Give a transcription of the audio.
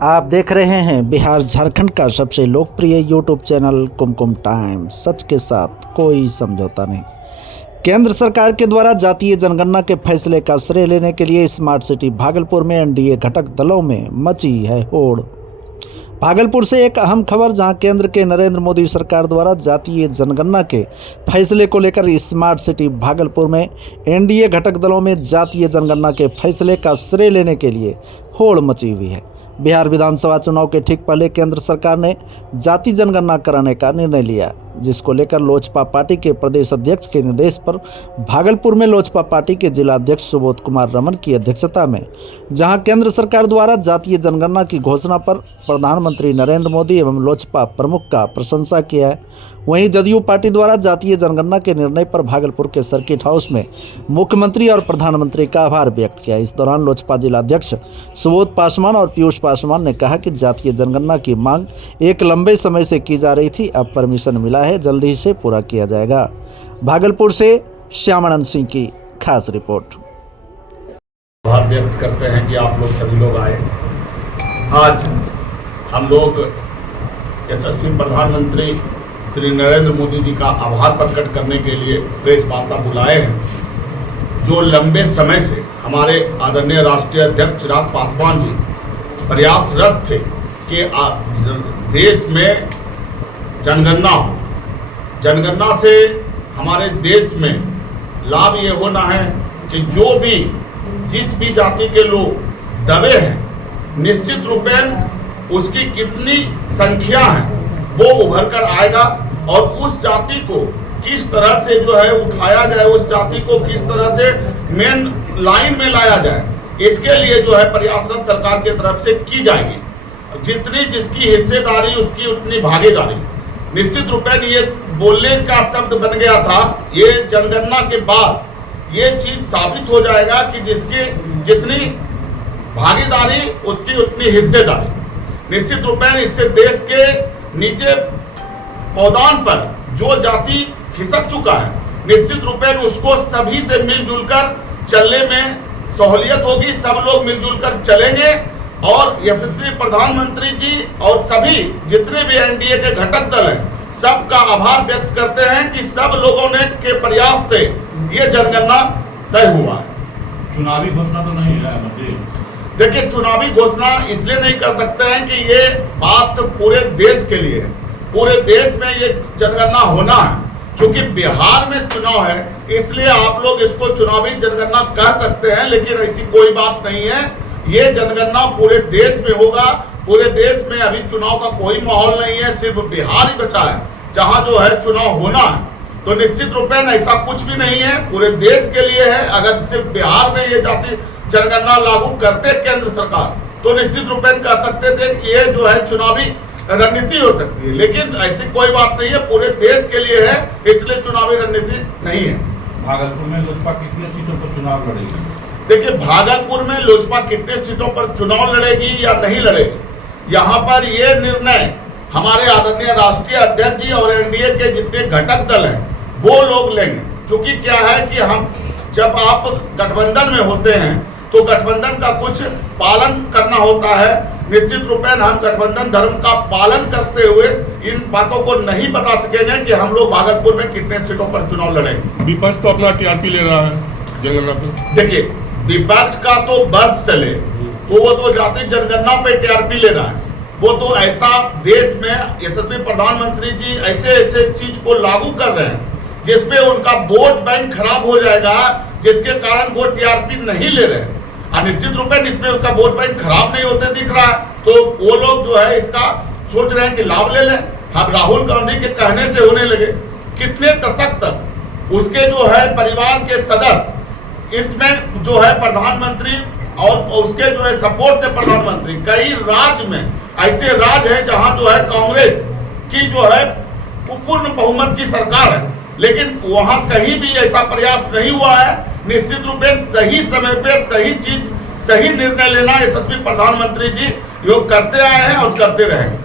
आप देख रहे हैं बिहार झारखंड का सबसे लोकप्रिय यूट्यूब चैनल कुमकुम टाइम। सच के साथ कोई समझौता नहीं। केंद्र सरकार के द्वारा जातीय जनगणना के फैसले का श्रेय लेने के लिए स्मार्ट सिटी भागलपुर में एनडीए घटक दलों में मची है होड़। भागलपुर से एक अहम खबर, जहां केंद्र के नरेंद्र मोदी सरकार द्वारा जातीय जनगणना के फैसले को लेकर स्मार्ट सिटी भागलपुर में एनडीए घटक दलों में जातीय जनगणना के फैसले का श्रेय लेने के लिए होड़ मची हुई है। बिहार विधानसभा चुनाव के ठीक पहले केंद्र सरकार ने जाति जनगणना कराने का निर्णय लिया, जिसको लेकर लोजपा पार्टी के प्रदेश अध्यक्ष के निर्देश पर भागलपुर में लोजपा पार्टी के जिला अध्यक्ष सुबोध कुमार रमन की अध्यक्षता में, जहां केंद्र सरकार द्वारा जातीय जनगणना की घोषणा पर प्रधानमंत्री नरेंद्र मोदी एवं लोजपा प्रमुख का प्रशंसा किया है, वहीं जदयू पार्टी द्वारा जातीय जनगणना के निर्णय पर भागलपुर के सर्किट हाउस में मुख्यमंत्री और प्रधानमंत्री का आभार व्यक्त किया। इस दौरान लोजपा जिला अध्यक्ष सुबोध पासवान और पीयूष पासवान ने कहा कि जातीय जनगणना की मांग एक लंबे समय से की जा रही थी, अब परमिशन मिला है, जल्दी से पूरा किया जाएगा। भागलपुर से श्यामानंद सिंह की खास रिपोर्ट। आभार व्यक्त करते हैं कि आप लोग सभी लोग आए। आज हम लोग यशस्वी प्रधानमंत्री श्री नरेंद्र मोदी जी का आभार प्रकट करने के लिए प्रेस वार्ता बुलाए हैं, जो लंबे समय से हमारे आदरणीय राष्ट्रीय अध्यक्ष चिराग पासवान जी प्रयासरत थे कि देश में जनगणना हो। जनगणना से हमारे देश में लाभ ये होना है कि जो भी जिस भी जाति के लोग दबे हैं, निश्चित रूपेण उसकी कितनी संख्या है वो उभर कर आएगा और उस जाति को किस तरह से जो है उठाया जाए, उस जाति को किस तरह से मेन लाइन में लाया जाए, इसके लिए जो है प्रयासरत सरकार की तरफ से की जाएगी। जितनी जिसकी हिस्सेदारी उसकी उतनी भागीदारी। निश्चित रूपेण ये बोलने का शब्द बन गया था, ये जनगणना के बाद ये चीज साबित हो जाएगा कि जिसकी जितनी भागीदारी उसकी उतनी हिस्सेदारी। निश्चित रूपेण इससे देश के नीचे पौधान पर जो जाति खिसक चुका है, निश्चित रूपेण उसको सभी से मिलजुल कर चलने में सहूलियत होगी। सब लोग मिलजुल कर चलेंगे और यशस्वी प्रधानमंत्री जी और सभी जितने भी एनडीए के घटक दल हैं, सबका आभार व्यक्त करते हैं कि सब लोगों ने के प्रयास से ये जनगणना तय हुआ है। चुनावी घोषणा तो नहीं है मंत्री? देखिए, चुनावी घोषणा इसलिए नहीं कर सकते हैं कि ये बात पूरे देश के लिए है। पूरे देश में ये जनगणना होना है। क्योंकि बिहार में चुनाव है, इसलिए आप लोग इसको चुनावी जनगणना कह सकते हैं, लेकिन ऐसी कोई बात नहीं है। ये जनगणना पूरे देश में होगा। पूरे देश में अभी चुनाव का कोई माहौल नहीं है, सिर्फ बिहार ही बचा है जहां जो है चुनाव होना है। तो निश्चित रूपेण ऐसा कुछ भी नहीं है, पूरे देश के लिए है। अगर सिर्फ बिहार में ये जाति जनगणना लागू करते केंद्र सरकार, तो निश्चित रूपेण कह सकते थे कि ये जो है चुनावी रणनीति हो सकती है, लेकिन ऐसी कोई बात नहीं है। पूरे देश के लिए है, इसलिए चुनावी रणनीति नहीं है। भागलपुर में लोजपा कितने सीटों पर चुनाव लड़ेगी? देखिए, भागलपुर में लोजपा कितने सीटों पर चुनाव लड़ेगी या नहीं लड़ेगी, यहाँ पर ये निर्णय हमारे आदरणीय राष्ट्रीय अध्यक्ष जी और एनडीए के जितने घटक दल हैं वो लोग लेंगे। क्योंकि क्या है कि हम जब आप गठबंधन में होते हैं तो गठबंधन का कुछ पालन करना होता है। निश्चित रूपेण हम गठबंधन धर्म का पालन करते हुए इन बातों को नहीं बता सकेंगे कि हम लोग भागलपुर में कितने सीटों पर चुनाव लड़ेंगे। विपक्ष तो अपना टीआरपी ले रहा है जनगणना पे। देखिए, विपक्ष का तो बस चले तो वो तो जाति जनगणना पे टीआरपी ले रहा है। वो तो ऐसा देश में यशस्वी प्रधानमंत्री जी ऐसे ऐसे चीज को लागू कर रहे हैं जिसपे उनका वोट बैंक खराब हो जाएगा, जिसके कारण वो टीआरपी नहीं ले रहे हैं। और निश्चित रूपेण इसमें उसका वोट बैंक खराब नहीं होते दिख रहा है, तो वो लोग जो है इसका सोच रहे हैं कि लाभ ले लें। हम राहुल गांधी के कहने से होने लगे, कितने दशक तक उसके जो है परिवार के सदस्य इसमें जो है प्रधानमंत्री और उसके जो है सपोर्ट से प्रधानमंत्री। कई राज्य में ऐसे राज्य है जहां जो है कांग्रेस की जो है पूर्ण बहुमत की सरकार है, लेकिन वहां कहीं भी ऐसा प्रयास नहीं हुआ है। निश्चित रूपेण सही समय पे सही चीज, सही निर्णय लेना यशस्वी प्रधानमंत्री जी योग करते आए हैं और करते रहेंगे।